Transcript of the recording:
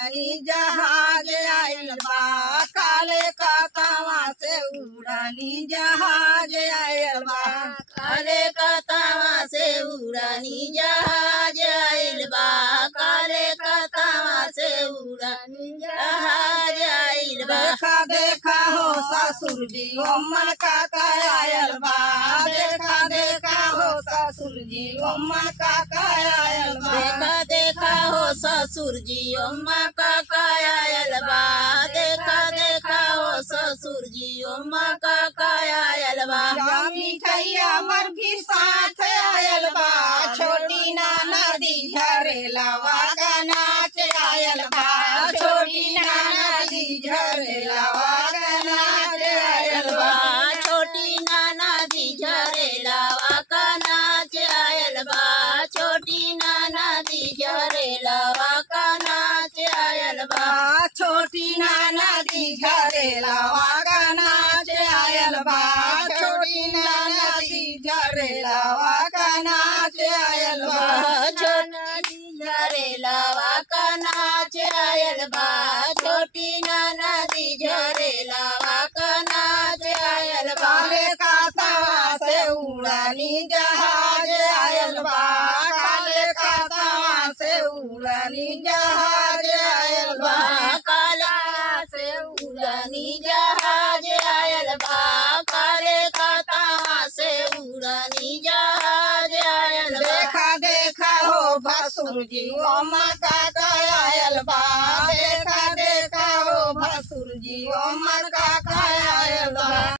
उड़ानी जहाज आयल बा काले कतवा से उड़ानी जहाज आयल बा काले कतवा से उड़ानी जहाज आइल बा काले कतवा से उड़ानी जहाज आइल बा। देखा देखा हो ससुर जी ओमन काका आयल बा देखा देखा हो ससुर जी ओमन काका आयल बा देखा देखा हो ससुर जी अम्मा काका आयल बा देखा देखा हो ससुर जी अम्मा काका आयल बा। मिठैया मर भी साथ आयल बा छोटी नाना दी झरेलवा का नाच आयल बा छोटी नाना दी झरेलवा का नाच आयल बा छोटी नाना दी झरेलवा का नाच आयल बा छोटी नाना दी झरेलवा का नाच आयल बा छोटी नाना दी झरेलवा का नाच आयल बा छोटी नाना दी झरेलवा का नाच आयल बा छोटी झरेलवा का नाच आयल बा छोटी नाना दी झरेलवा का नाच आयल बा। काले कतवा से उड़ानी जहाज आयल बा काले कतवा से उड़ानी जहाज आयल बा काला से उड़ानी जहाज आयल बा काले कतवा से उड़ानी जहाज आयल बा। देखा देखा हो भसुर जी ओमा काका आयल बा देखा देखा हो भसुर जी ओमा